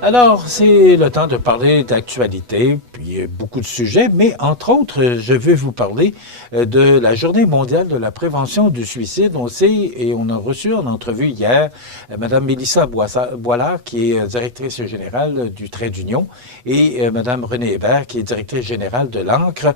Alors, c'est le temps de parler d'actualité, puis beaucoup de sujets, mais entre autres, je vais vous parler de la Journée mondiale de la prévention du suicide. On sait, et on a reçu en entrevue hier, Mme Mélissa Boilard, qui est directrice générale du Trait d'Union, et Mme Renée Hébert, qui est directrice générale de l'ANCRE.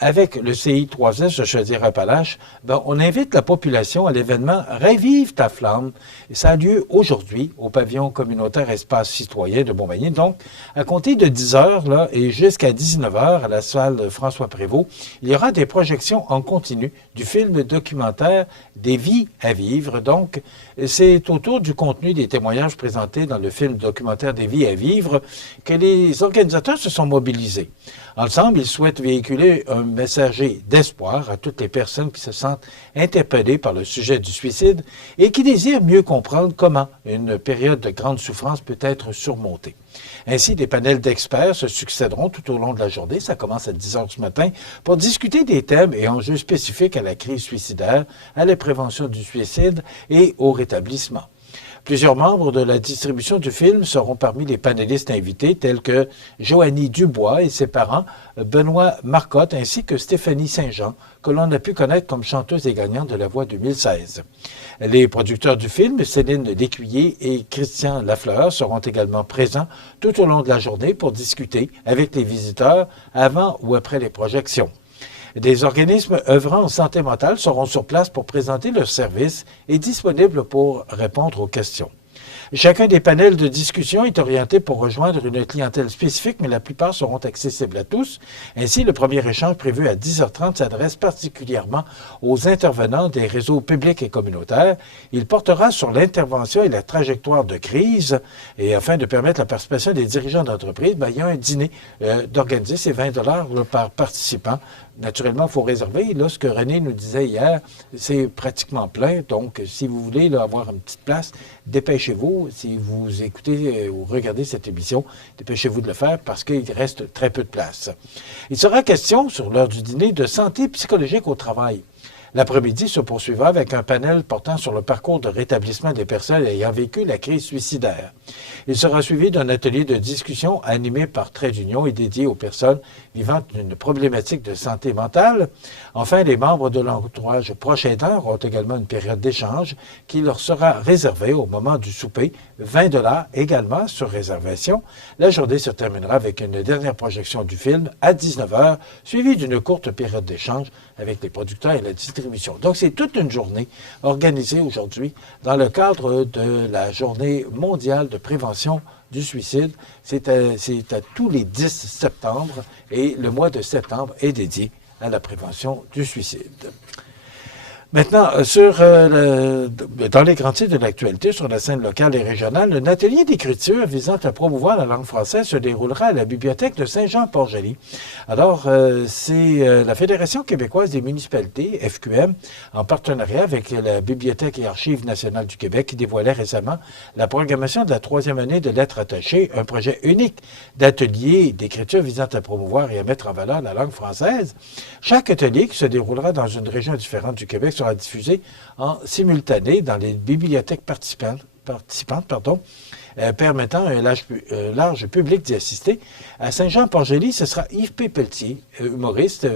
Avec le CI3S de Chaudière-Appalaches, on invite la population à l'événement Revive ta flamme. Et ça a lieu aujourd'hui au pavillon communautaire Espace Citoyen de Montmagny. Donc, à compter de 10 heures là, et jusqu'à 19 heures à la salle François Prévost, il y aura des projections en continu du film documentaire Des vies à vivre. Donc, c'est autour du contenu des témoignages présentés dans le film documentaire Des vies à vivre que les organisateurs se sont mobilisés. Ensemble, ils souhaitent véhiculer un messager d'espoir à toutes les personnes qui se sentent interpellées par le sujet du suicide et qui désirent mieux comprendre comment une période de grande souffrance peut être surmontée. Ainsi, des panels d'experts se succéderont tout au long de la journée, ça commence à 10 heures ce matin, pour discuter des thèmes et enjeux spécifiques à la crise suicidaire, à la prévention du suicide et au rétablissement. Plusieurs membres de la distribution du film seront parmi les panélistes invités, tels que Joanie Dubois et ses parents, Benoît Marcotte, ainsi que Stéphanie Saint-Jean, que l'on a pu connaître comme chanteuse et gagnante de La Voix 2016. Les producteurs du film, Céline Lécuyer et Christian Lafleur, seront également présents tout au long de la journée pour discuter avec les visiteurs avant ou après les projections. Des organismes œuvrant en santé mentale seront sur place pour présenter leurs services et disponibles pour répondre aux questions. Chacun des panels de discussion est orienté pour rejoindre une clientèle spécifique, mais la plupart seront accessibles à tous. Ainsi, le premier échange prévu à 10h30 s'adresse particulièrement aux intervenants des réseaux publics et communautaires. Il portera sur l'intervention et la trajectoire de crise. Et afin de permettre la participation des dirigeants d'entreprise, il y a un dîner d'organiser, c'est 20 $ par participant. Naturellement, il faut réserver. Là, ce que René nous disait hier, c'est pratiquement plein. Donc, si vous voulez avoir une petite place, dépêchez-vous. Si vous écoutez ou regardez cette émission, dépêchez-vous de le faire parce qu'il reste très peu de place. Il sera question, sur l'heure du dîner, de santé psychologique au travail. L'après-midi se poursuivra avec un panel portant sur le parcours de rétablissement des personnes ayant vécu la crise suicidaire. Il sera suivi d'un atelier de discussion animé par Trait d'Union et dédié aux personnes vivant d'une problématique de santé mentale. Enfin, les membres de l'entourage proche aidant auront également une période d'échange qui leur sera réservée au moment du souper, 20 $ également sur réservation. La journée se terminera avec une dernière projection du film à 19 heures, suivie d'une courte période d'échange avec les producteurs et la distribution. Donc, c'est toute une journée organisée aujourd'hui dans le cadre de la Journée mondiale de prévention du suicide. C'est à tous les 10 septembre et le mois de septembre est dédié à la prévention du suicide. Maintenant, dans les grands titres de l'actualité sur la scène locale et régionale, un atelier d'écriture visant à promouvoir la langue française se déroulera à la bibliothèque de Saint-Jean-Port-Joli. Alors, c'est la Fédération québécoise des municipalités, FQM, en partenariat avec la Bibliothèque et Archives nationales du Québec, qui dévoilait récemment la programmation de la 3e année de lettres attachées, un projet unique d'atelier d'écriture visant à promouvoir et à mettre en valeur la langue française. Chaque atelier, qui se déroulera dans une région différente du Québec, sera diffusé en simultané dans les bibliothèques participantes, permettant un large public d'y assister. À Saint-Jean-Port-Joli, ce sera Yves P. Pelletier, humoriste,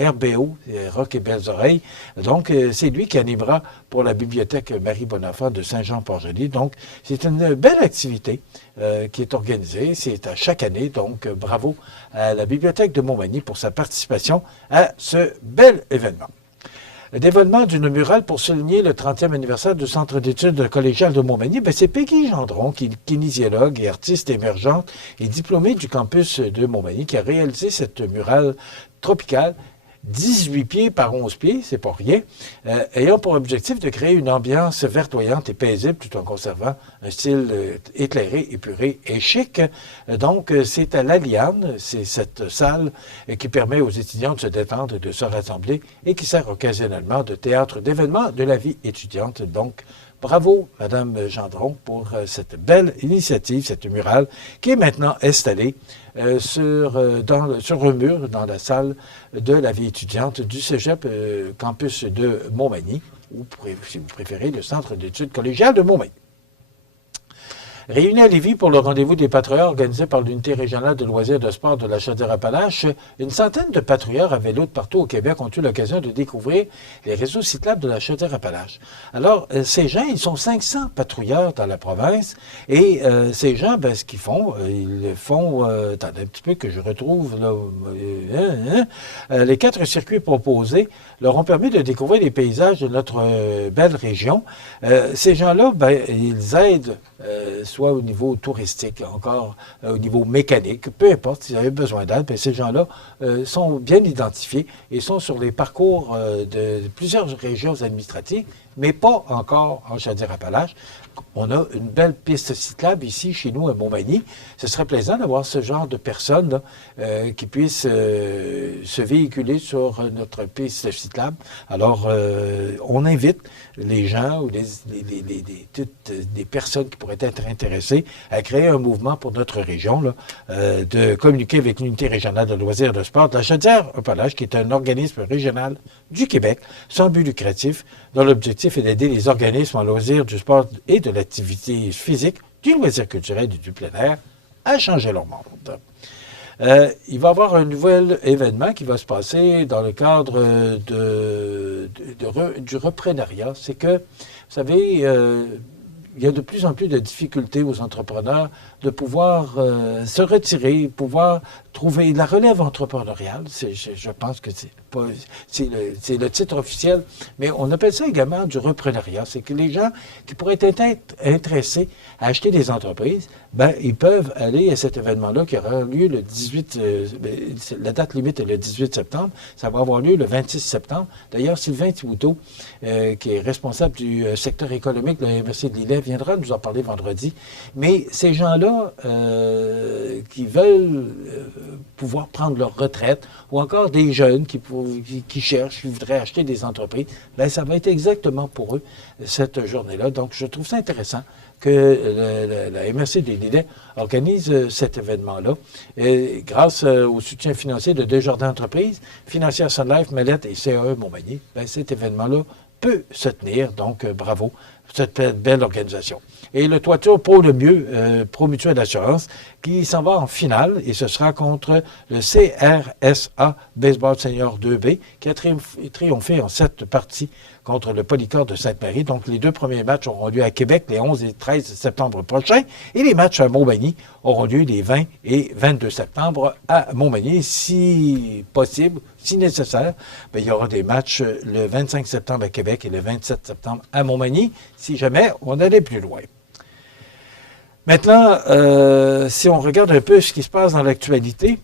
RBO, Rock et Belles Oreilles. Donc, c'est lui qui animera pour la bibliothèque Marie-Bonenfant de Saint-Jean-Port-Joli. Donc, c'est une belle activité qui est organisée. C'est à chaque année. Donc, bravo à la bibliothèque de Montmagny pour sa participation à ce bel événement. Le dévoilement d'une murale pour souligner le 30e anniversaire du Centre d'études collégiales de Montmagny, c'est Peggy Gendron, qui est kinésiologue et artiste émergente et diplômée du campus de Montmagny, qui a réalisé cette murale tropicale 18 pieds par 11 pieds, c'est pas rien, ayant pour objectif de créer une ambiance verdoyante et paisible tout en conservant un style éclairé, épuré et chic. Donc, c'est à La Liane, c'est cette salle qui permet aux étudiants de se détendre et de se rassembler et qui sert occasionnellement de théâtre d'événements de la vie étudiante. Donc, bravo, Madame Gendron, pour cette belle initiative, cette murale qui est maintenant installée sur un mur dans la salle de la vie étudiante du Cégep campus de Montmagny, ou si vous préférez, le Centre d'études collégiales de Montmagny. Réunis à Lévis pour le rendez-vous des patrouilleurs organisé par l'Unité régionale de loisirs et de sport de la Chaudière-Appalaches, une centaine de patrouilleurs à vélo de partout au Québec ont eu l'occasion de découvrir les réseaux cyclables de la Chaudière-Appalaches. Alors, ces gens, ils sont 500 patrouilleurs dans la province et ces gens, ce qu'ils font, attendez un petit peu que je retrouve là, les 4 circuits proposés leur ont permis de découvrir les paysages de notre belle région. Ces gens-là, ils aident soit au niveau touristique, encore au niveau mécanique, peu importe s'ils avaient besoin d'aide, ces gens-là sont bien identifiés et sont sur les parcours de plusieurs régions administratives, mais pas encore en Chaudière-Appalaches. On a une belle piste cyclable ici, chez nous, à Montmagny. Ce serait plaisant d'avoir ce genre de personnes là, qui puissent se véhiculer sur notre piste cyclable. Alors, on invite les gens ou toutes des personnes qui pourraient être intéressées à créer un mouvement pour notre région, là, de communiquer avec l'Unité régionale de loisirs et de sport de la Chaudière-Appalaches, qui est un organisme régional du Québec, sans but lucratif, dont l'objectif est d'aider les organismes en loisirs, du sport et de l'activité physique, du loisir culturel et du plein air à changer leur monde. Il va y avoir un nouvel événement qui va se passer dans le cadre du reprenariat. C'est que, vous savez, il y a de plus en plus de difficultés aux entrepreneurs de pouvoir se retirer, pouvoir trouver la relève entrepreneuriale. Je pense que c'est le titre officiel, mais on appelle ça également du reprenariat. C'est que les gens qui pourraient être intéressés à acheter des entreprises, ils peuvent aller à cet événement-là qui aura lieu le 18, la date limite est le 18 septembre. Ça va avoir lieu le 26 septembre. D'ailleurs, Sylvain Thibouteau, qui est responsable du secteur économique de l'Université de Lillet, viendra nous en parler vendredi. Mais ces gens-là, qui veulent pouvoir prendre leur retraite, ou encore des jeunes qui cherchent, qui voudraient acheter des entreprises, ça va être exactement pour eux cette journée-là. Donc, je trouve ça intéressant que la MRC des Lillet organise cet événement-là. Et grâce au soutien financier de Desjardins Entreprises, Financière Sun Life, Mallette et CAE Montmagny, cet événement-là peut se tenir. Donc, bravo pour cette belle organisation. Et le Toiture pour le mieux, Promutuelle d'assurance, qui s'en va en finale, et ce sera contre le CRSA Baseball Senior 2B, qui a triomphé en 7 parties contre le Polycor de Sainte-Marie. Donc, les 2 premiers matchs auront lieu à Québec les 11 et 13 septembre prochains, et les matchs à Montmagny auront lieu les 20 et 22 septembre à Montmagny. Si possible, si nécessaire, il y aura des matchs le 25 septembre à Québec et le 27 septembre à Montmagny, si jamais on allait plus loin. Maintenant, si on regarde un peu ce qui se passe dans l'actualité,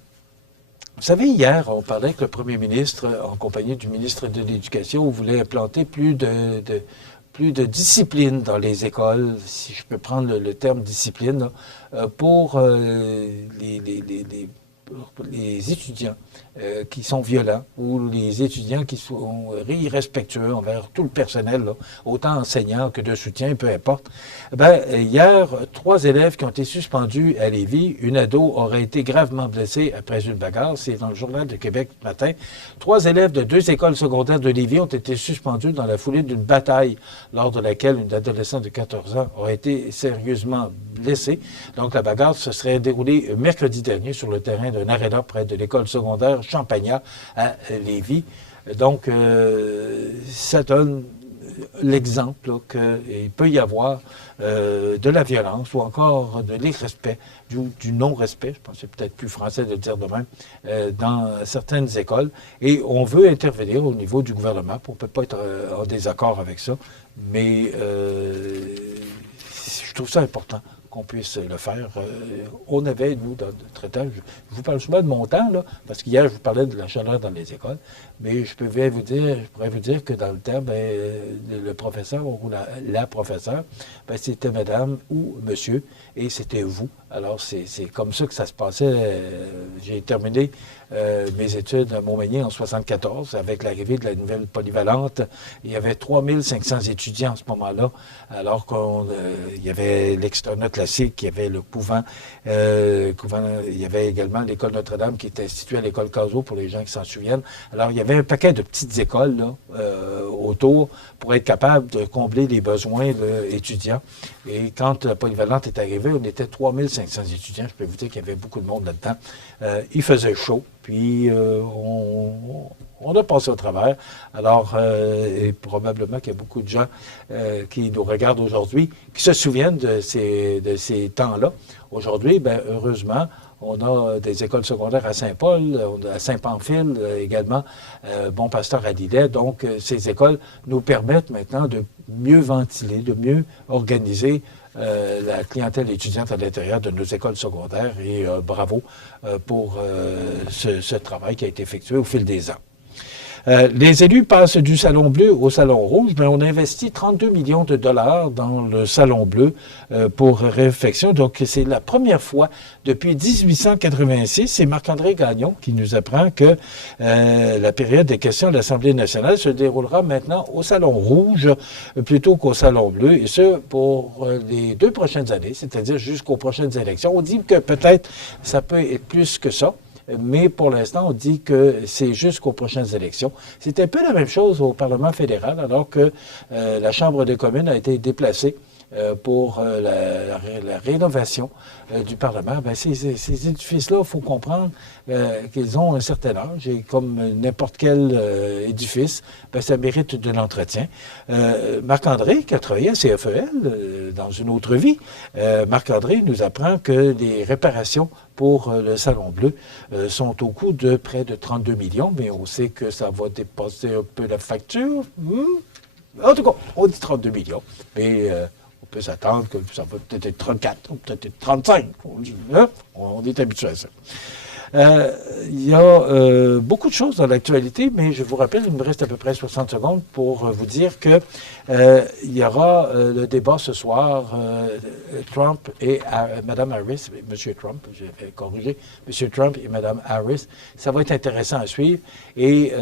vous savez, hier, on parlait avec le premier ministre, en compagnie du ministre de l'Éducation, où voulait implanter plus de discipline dans les écoles, si je peux prendre le terme discipline, là, pour les étudiants qui sont violents ou les étudiants qui sont irrespectueux envers tout le personnel, là, autant enseignants que de soutien, peu importe. Hier, 3 élèves qui ont été suspendus à Lévis. Une ado aurait été gravement blessée après une bagarre. C'est dans le Journal de Québec ce matin. 3 élèves de 2 écoles secondaires de Lévis ont été suspendus dans la foulée d'une bataille lors de laquelle une adolescente de 14 ans aurait été sérieusement blessée. Donc, la bagarre se serait déroulée mercredi dernier sur le terrain d'un aréna près de l'école secondaire Champagnat à Lévis. Donc, ça donne l'exemple qu'il peut y avoir de la violence ou encore de l'irrespect, du non-respect, je pense que c'est peut-être plus français de le dire de même, dans certaines écoles. Et on veut intervenir au niveau du gouvernement. On ne peut pas être en désaccord avec ça, mais je trouve ça important qu'on puisse le faire. On avait, nous, dans notre temps, je vous parle souvent de mon temps, là, parce qu'hier, je vous parlais de la chaleur dans les écoles, mais je pourrais vous dire que dans le temps, le professeur ou la professeure, c'était madame ou monsieur, et c'était vous. Alors, c'est comme ça que ça se passait. J'ai terminé mes études à Montmagny en 1974, avec l'arrivée de la nouvelle polyvalente. Il y avait 3500 étudiants à ce moment-là, alors qu'il y avait l'externat classique, il y avait le couvent, il y avait également l'école Notre-Dame qui était située à l'école Cazot pour les gens qui s'en souviennent. Alors, il y avait un paquet de petites écoles là, autour pour être capable de combler les besoins étudiants. Et quand la polyvalente est arrivée, on était 3500 étudiants. Je peux vous dire qu'il y avait beaucoup de monde là-dedans. Il faisait chaud, puis on a passé au travers. Alors, et probablement qu'il y a beaucoup de gens qui nous regardent aujourd'hui, qui se souviennent de ces temps-là. Aujourd'hui, bien, heureusement, on a des écoles secondaires à Saint-Paul, à Saint-Pamphile également, Bon Pasteur à Lillet. Donc, ces écoles nous permettent maintenant de mieux ventiler, de mieux organiser la clientèle étudiante à l'intérieur de nos écoles secondaires. Et bravo pour ce travail qui a été effectué au fil des ans. Les élus passent du Salon Bleu au Salon Rouge. Mais on investit 32 millions de dollars dans le Salon Bleu pour réfection. Donc, c'est la première fois depuis 1886. C'est Marc-André Gagnon qui nous apprend que la période des questions de l'Assemblée nationale se déroulera maintenant au Salon Rouge plutôt qu'au Salon Bleu. Et ce, pour les 2 prochaines années, c'est-à-dire jusqu'aux prochaines élections. On dit que peut-être ça peut être plus que ça. Mais pour l'instant, on dit que c'est jusqu'aux prochaines élections. C'est un peu la même chose au Parlement fédéral, alors que la Chambre des communes a été déplacée pour la rénovation du Parlement. Bien, ces édifices-là, il faut comprendre qu'ils ont un certain âge et comme n'importe quel édifice, bien, ça mérite de l'entretien. Marc-André, qui a travaillé à CFEL dans une autre vie, Marc-André nous apprend que les réparations pour le Salon Bleu sont au coût de près de 32 millions, mais on sait que ça va dépasser un peu la facture. En tout cas, on dit 32 millions, mais on peut s'attendre que ça va peut-être être 34 ou peut-être être 35. On est habitué à ça. Il y a beaucoup de choses dans l'actualité, mais je vous rappelle, il me reste à peu près 60 secondes pour vous dire que il y aura le débat ce soir, Trump et Mme Harris, M. Trump, j'ai corrigé, M. Trump et Mme Harris. Ça va être intéressant à suivre et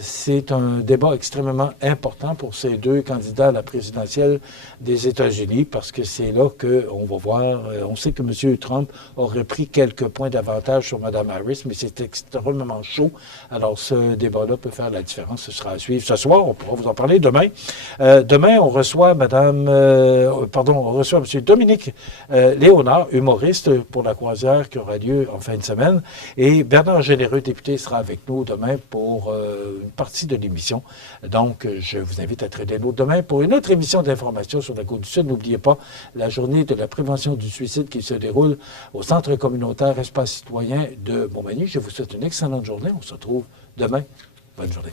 c'est un débat extrêmement important pour ces 2 candidats à la présidentielle des États-Unis parce que c'est là qu'on va voir, on sait que M. Trump aurait pris quelques points d'avantage sur Mme Harris, mais c'est extrêmement chaud. Alors, ce débat-là peut faire la différence. Ce sera à suivre ce soir. On pourra vous en parler demain. Demain, on reçoit on reçoit M. Dominique Léonard, humoriste pour la croisière qui aura lieu en fin de semaine. Et Bernard Généreux, député, sera avec nous demain pour une partie de l'émission. Donc, je vous invite à traîner l'autre demain pour une autre émission d'information sur la Côte-du-Sud. N'oubliez pas la journée de la prévention du suicide qui se déroule au Centre communautaire Espace citoyen de Montmagny. Je vous souhaite une excellente journée. On se retrouve demain. Bonne journée.